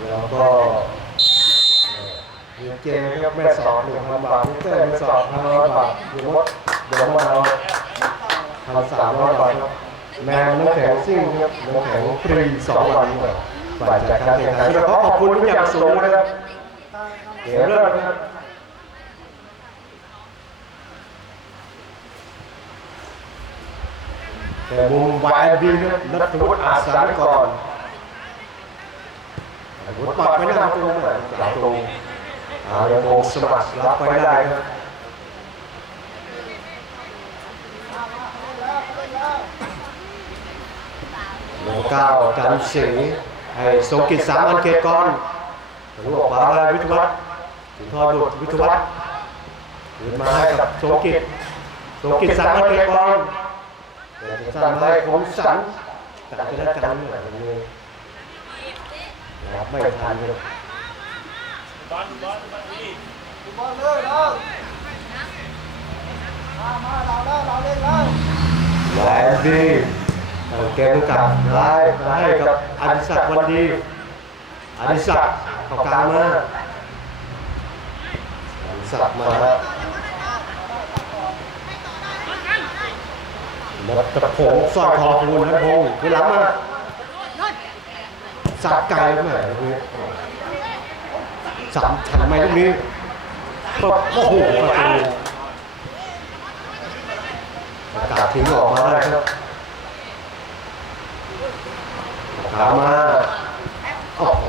แล้วก็เรียนเจครับแม่สอนหนึ่งพันบาทเตอร์แม่สอนพันร้อยบาทยูมดเดี๋ยวมาเอาพันสามร้อยบาทครับแมนน้ำแข็งซิ่งครับน้ำแข็งฟรีสองวันครับฝ่ายจัดการแข่งขันขอขอบคุณทุกอย่างสูงนะครับเดี๋ยวเริ่มนะครับแต่มุมวายบีครับนัทวุฒิอาสาก่อน วุฒิปัดไปหน้าประตูเหมือนสาวตรงอาเดโมสมัครรับไปได้ครับเบอร์เก้าจันทร์ศรีให้ทรงกิจสามอันเกตก่อนถือออกมาได้วิทวัฒน์ถึงทอดุดวิทวัฒน์คืนมาให้กับทรงกิจทรงกิจสามอันเกตก่อนสั่งได้ผมสั่งแต่จะได้กันเหมือนนี้ รับไม่ทันครับแหวนดีเกมกับได้ให้กับอดิศักดิ์วันดีอดิศักดิ์เข้ากลางมาอดิศักดิ์มานัทพงศ์สร้อยทองคูณนัทพงศ์คือหลังมา สักไกลแหม่สามทันไหมลูกนี้ปบโอ้โหประตูอากาศทิ้งออกมาได้ครับขามาโอ้โห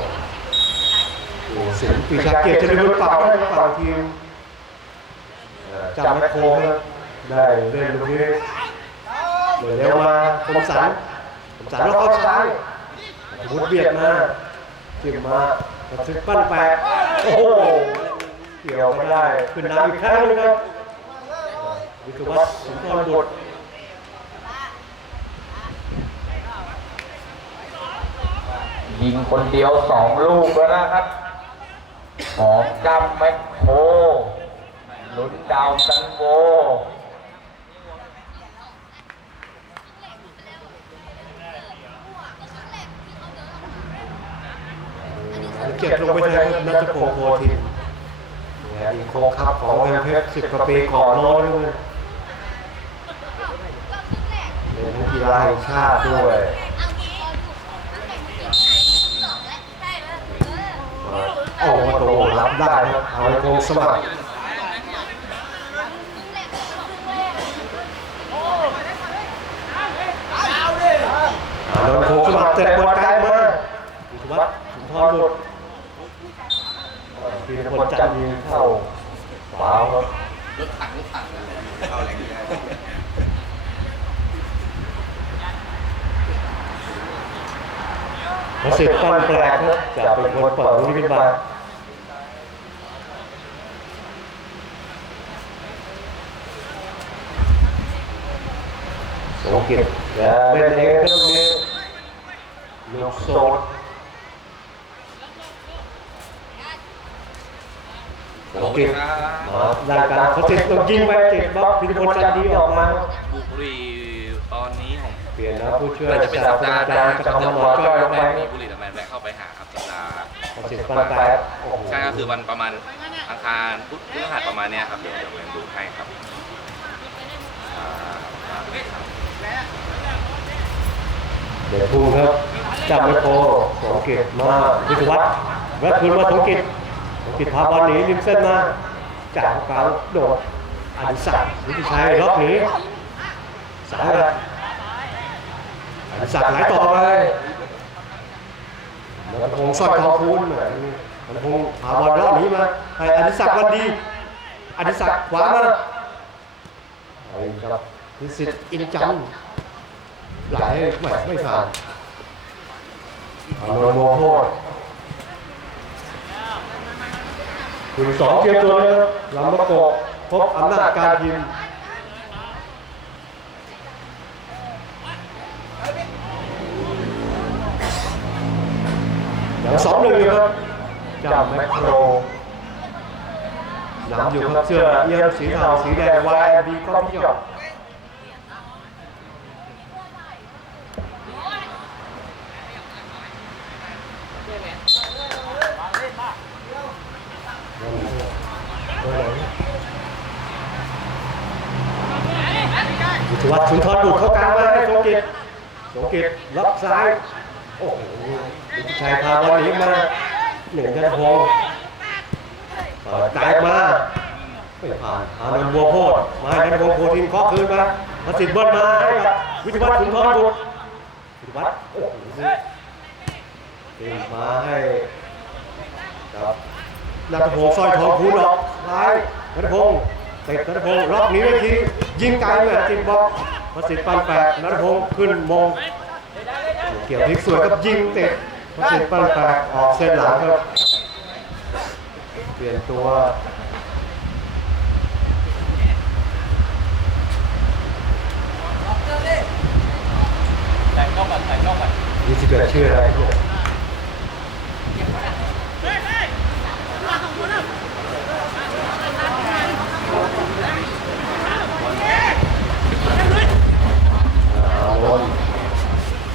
โอ้สิงปีชาเกียรติจะได้รุ่นเปล่าได้เปล่าทีมเอ่อจำแมคโครครับได้เล่นลูกนี้เดี๋ยวเร็วมาคมสันคมสันแล้วเข้าซ้าย วุดเบียดมาจิ้มมาตัดสินปั้นแปะโอ้โหเกี่ยวไม่ได้ ขึ้นน้ำอีกครั้งหนึงครับ วิทยวัฒน์สุนทรบุตรยิงคนเดียวสองลูกแล้วนะครับของจำแมคโครลุ้นดาวซันโว เก็บลงไปแทนครับนัทพงศ์โพธินแหวนโคครับของแวมเพชรสิบกว่าปีก่อนโน้นเลยเป็นนักกีฬาแห่งชาติด้วยโอ้ประตูรับได้ครับเอาไว้โกงสมัครโดนโกงสมัครเตะบอลไกลมาวิทยวัฒน์สุนทรบุตรอ่าพีรพลจันทร์ยิงเข้าขวาครับรถถังรถถังอะไรเข้าแรงดีได้รู้สึกปั้นแปลกครับจะเป็นคนเปิดลูกนี้ขึ้นมาสงกิจและเล่นเองครับลูกนี้ลูกโซน สงกิจมาด้านกลางเขาติดต้องยิงไปติดบล็อกพิรพลจันทร์ดีออกมาครับบุรีตอนนี้ของเปลี่ยนนะผู้ช่วยน่าจะเป็นศาสัสปตราดาห์หจาน้ารย์กำมลจ้อยลงไปมีบุรีแต่แมนแวะเข้าไปหาครับสัปดาห์เขาติดปั้นแปลกโอ้โหใช่ก็คือวันประมาณอังคารพุธพฤหัสประมาณเนี้ยครับเดี๋ยวเดี๋ยวผมดูให้ครับอ่าอ่าครับเดี๋ยวพูครับจำไม่โคสงกิจมาวิทยวัฒน์แวะคืนมาสงกิจ สงกิจพาบอลหนีริมเส้นมาจากกลางโดดอดิศักดิ์วิทิชัยล็อกหนีสายไปอดิศักดิ์ไหลต่อไปมันคงสอยทองคูณเหมือนมันคงพาบอลล็อกหนีมาให้อดิศักดิ์วันดีอดิศักดิ์ขวามาไอ้ครับพิสิทธิ์อินจันทร์ไหลไม่ไม่ผ่านอานนท์โมโห คุณสองเกมตัวเลยลำมะกอกพบอำนาจการยิมอย่างสองหนึ่งครับจำแมคโครนำอยู่ครับเสื้อเอียมสีเทาสีแดงวายดีก็พี่หยอก ยุทธวัฒน์สุนทรบุตรเข้ากลางมาให้สงกิจสงกิจล็อกซ้าย โอ้โหวิชัยพาบอลหนีมา หนึ่งกันพงศ์เปิดไกมาไม่ผ่านอานนท์บัวโพดมาให้กันพงศ์โพธินเคาะคืนมาประสิทธิ์เบิ้ลมาให้กับวิทยวัฒน์สุนทรบุตรวิทยวัฒน์โอ้โหตีมาให้กับนัทพงศ์สร้อยทองคูณออกซ้ายนัทพงศ์ติดนัทพงศ์ล็อกหนีไปทียิงไกลเลยจิตบอลประสิทธิ์ปันแปดนัทพงศ์ขึ้นมงเกี่ยวพลิกสวยกับยิงเตะพระสิทธิ์ปันแปลกออกเส้นหลังครับ เปลี่ยนตัวยี่สิบเอ็ดชื่ออะไรเอาบอล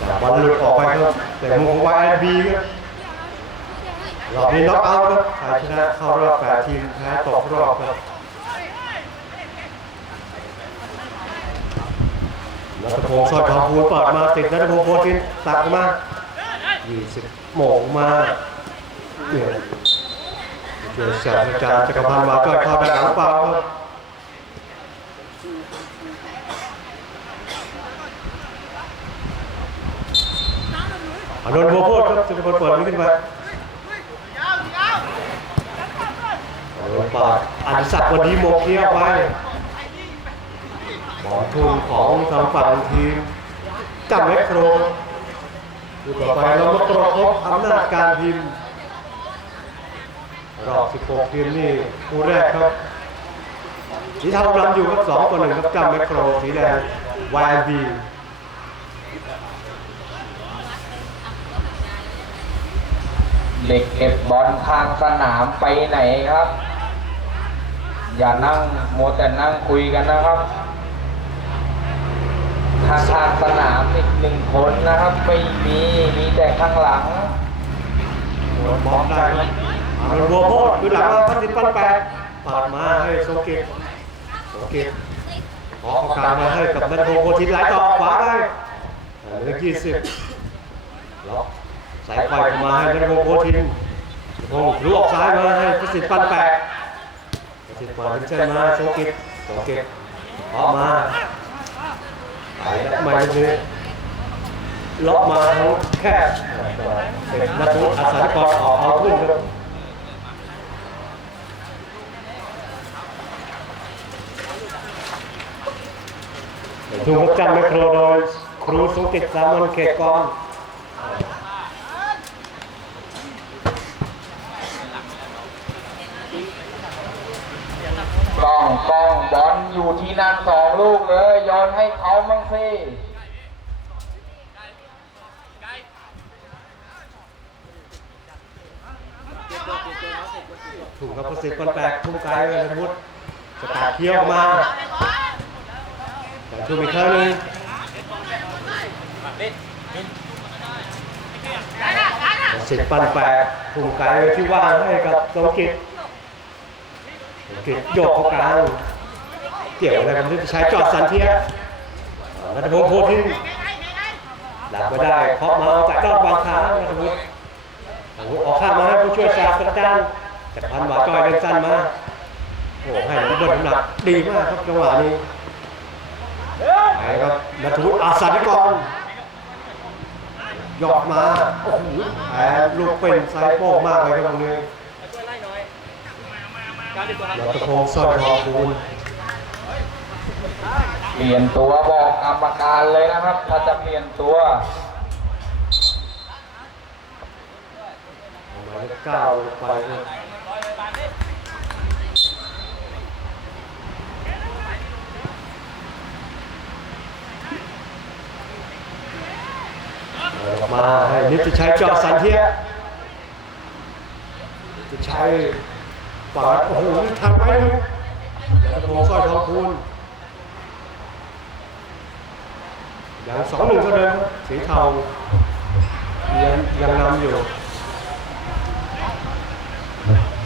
จากบอลหลุดออกไปครับแต่มุมของวายบีครับ รอบนี้น็อกเอาท์ครับใครชนะเข้ารอบแปดทีมแพ้ตกรอบครับนัทพงศ์สอยทองคูณเปิดมาติดนัทพงศ์โพธินตักมา20โมงมาเดือดเจอศาสตราจารย์จักรพันธ์มาจ้อยเข้าด้านหลังเปล่าครับอานนท์บัวโพดครับจะเป็นคนเปิดนี่ขึ้นมาอานนท์ปาด อันศักดิ์วันนี้โมกเที่ยวไปบอทุ่งของทางฝั่งทีมจับแมคโครดูต่อไปเรามาตรวจพบอำนาจการพิมพ์รอบ16ทีมนี่คู่แรกครับสีเทานำอยู่ครับ2ต่อ1ครับจับแมคโครสีแดง YB เด็กเก็บบอลทางสนามไปไหนครับ อย่านั่งโมวแต่นั่งคุยกันนะครับทางทางสนามอีกหนึ่งคนนะครับ ไม่มีมีแต่ข้างหลังโดนบล็อกได้ครับอานนท์บัวโพดคือหลังมาพัสิทธิ์ปั้นแปดปาดมาให้ทรงกิจทรงกิจขอเข้ากลางมาให้กับนัทพงศ์โพธินไหลต่อขวาได้เหลือยี่สิบล็อกสายไฟเข้ามาให้นัทพงศ์โพธินนัทพงศ์ลูกซ้ายมาให้พัสิทธิ์ปั้นแปด พัสิทธิ์มาถึงเส้นมาทรงกิจทรงกิจออกมาไปแล้วไม่เลยล็อกมาทั้งแคบเป็นนัทวุฒิอาสากรออกเอาขึ้นครับถูกประจำไมโครโดยครูสงกิตสามัญเขตกอง องกล้องบอลอยู่ที่นั่นสองลูกเลยโยนให้เขามั่งสิถูกครับประสิทธิ์คนแปลกทุ่มไกลเลยนะพุทธสกัดเที่ยวมาแต่ทุ่มอีกครั้งหนึงสิทธิ์ปันแปลกทุ่มไกลไว้ที่ว่างให้กับสงกิต สงกิตโยกเข้ากลางเกี่ยวอะไรกับที่ใช้จอดสันเทียนัทพงศ์โพธินหลักไม่ได้เคาะมาแต่ดอดวางขานัทวุฒิโอ้โหออกข้างมาให้ผู้ช่วยศาสตราจารย์จักรพันหมาจอยเดินสั้นมาโอ้โหให้น้ำเบิร์น้ำหนักดีมากครับจังหวะนี้ไปครับนัทวุฒิอาสาธิกรหยอดมาโอ้โหแพ้ลูกเป็นไซส์โป้งมากเลยครับตรงนี้ นัทพงศ์สร้อยทองคูณเปลี่ยนตัวบอกกรรมการเลยนะครับ ถ้าจะเปลี่ยนตัวหมายเลขเก้าลงไปครับเอาออกมาให้นิติชัยจอดสันเทียนิติชัย ปาดโอ้โหทำไปเลยนัทพงศ์สร้อยทองคูณอย่างสองหนึ่งเท่าเดิมสีเทายังยังนำอยู่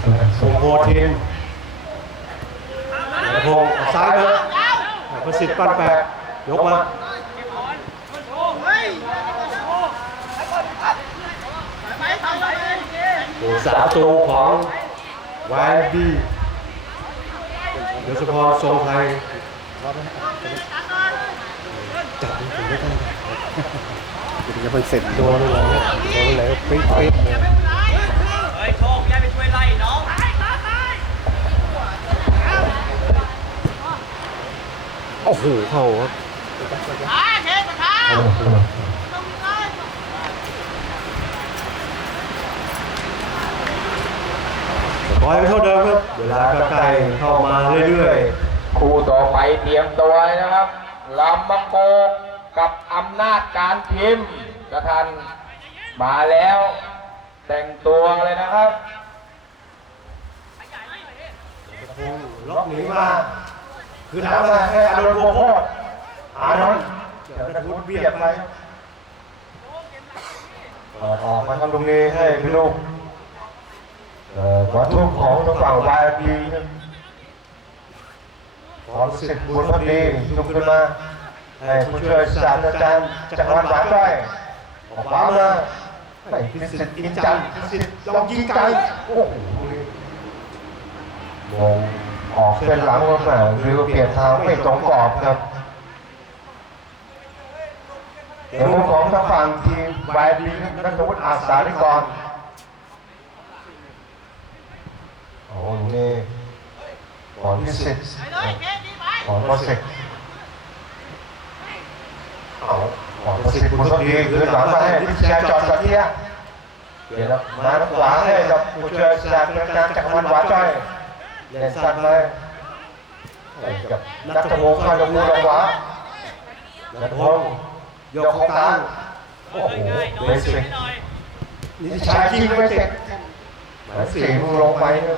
สส่งโพทินนายพงซ้ายครับประสิทธิ์ปั้นแปะยกมาสามตูของ วายบีเดี๋ยวสพทรงไทยจับถึงได้กันยังไม่เสร็จโดนอะไรเนี่ยโดนอะไรก็ปิ๊กปิ๊กเนี่ยเฮ้ยโชคย้ไปช่วยไล่น้องโอ้โหเขาครับ สกอร์ยังเท่าเดิมครับ เวลาก็ใกล้เข้ามาเรื่อยคู่ต่อไปเตรียมตัวเลยนะครับ ลำมะโกกกับอำนาจการพิมพ์กระทันมาแล้ว แต่งตัวเลยนะครับๆล็อกหนีมาคือถามมาให้อารมณ์โมโหดอานนท์เดี๋ยวกระทุนเบียดไปเปิดออกมาทำตรงนี้ให้พี่ลูก เอ่อวัตถุของทางฝั่งวายพีความรู้สึกบุญพักดีจุกขึ้นมาให้ผู้ช่วยศาสตราจารย์จักรวรรดิหวานจ้อยออกขวามาให้พิสิทธิ์อินจันทร์พิสิทธิ์ลองยิงไกลโอ้โหมงออกเส้นหลังรถแหมหรือเปลี่ยนทางไม่ตรงกรอบครับในมุมของทางฝั่งทีมวายบีนัทวุฒิอาสาธิกร โอ้โหนี่ก่อนพิสิทธิ์ก่อนประสิทธิ์เอาก่อนประสิทธิ์คุณทดีคือหลังมาให้พิชยาจอดสัตเทียเดี๋ยวนะมาทางขวาให้กับผู้ช่วยศาสตราจารย์จักรวรรดิหวาจ้อยเล่นสั้นเลยให้กับนัทพงศ์ข้าจะมูลวะนัทพงศ์ยกของกลางโอ้โหเบสิกนี่ชายยิงไม่เสร็จหมายเสียงลงไปนะ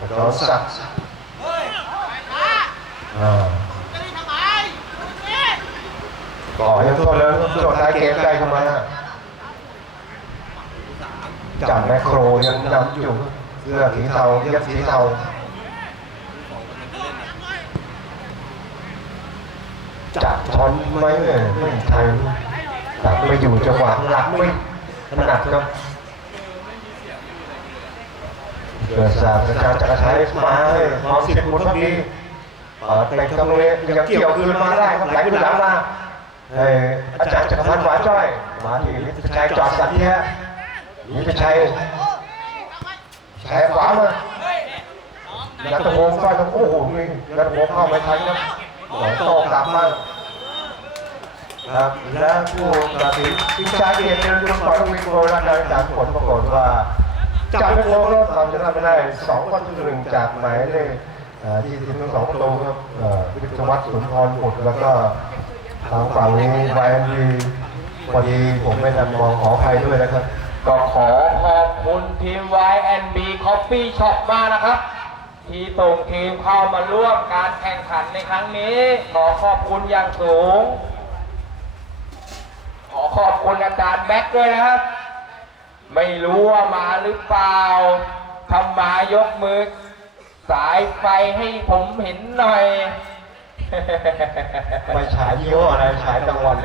แล้วก็สักอ่าก่อยังโทษเลยโจทย์นายเกมใกล้เข้ามาจับแมคโครยังนำอยู่เสื้อสีเทาเย็บสีเทาจับทอนไม่เอ่ยไม่ทันหลักไม่อยู่จังหวะหลักไม่ถนัดครับ เกิดสาสตราจารย์จักรชัยมาให้มองสิทธิ์บุญพักดีเปิดไปตรงนี้ยังเกี่ยวคืนมาได้ครับไหลขึ้นหลังมาอาจารย์จักรพันธ์หวานจ้อย มาที่วิทยชัยจอดสัตย์เนี่ยวิทยชัยแฉขวามานัทพงศ์ก็โอ้โหนี่นัทพงศ์เข้าไม่ทันครับหลงโตกลับมาครับและผู้ตัดสินวิชาเกียรติเดินดูก่อนวิโรจน์การจากผลปรากฏว่า จับไม่โกงแล้วทำชนะไม่ได้สองคนที่หนึ่งจากหมายเลขที่ทีมทั้งสองประตูครับวิทยวัฒน์สุนทรบุตรแล้วก็ทางฝั่งนี้ไวน์ดีพอดีผมไม่ทันมองขออภัยด้วยนะครับ ก็ขอขอบคุณทีม Y&B Coffee Shop มากนะครับ ที่ส่งทีมเข้ามาร่วมการแข่งขันในครั้งนี้ ขอขอบคุณอย่างสูง ขอขอบคุณอาจารย์แบ็คด้วยนะครับ ไม่รู้ว่ามาหรือเปล่าทำมายกมือ สายไฟให้ผมเห็นหน่อยไม่ฉายยี่ห้ออะไรฉายกลางวัน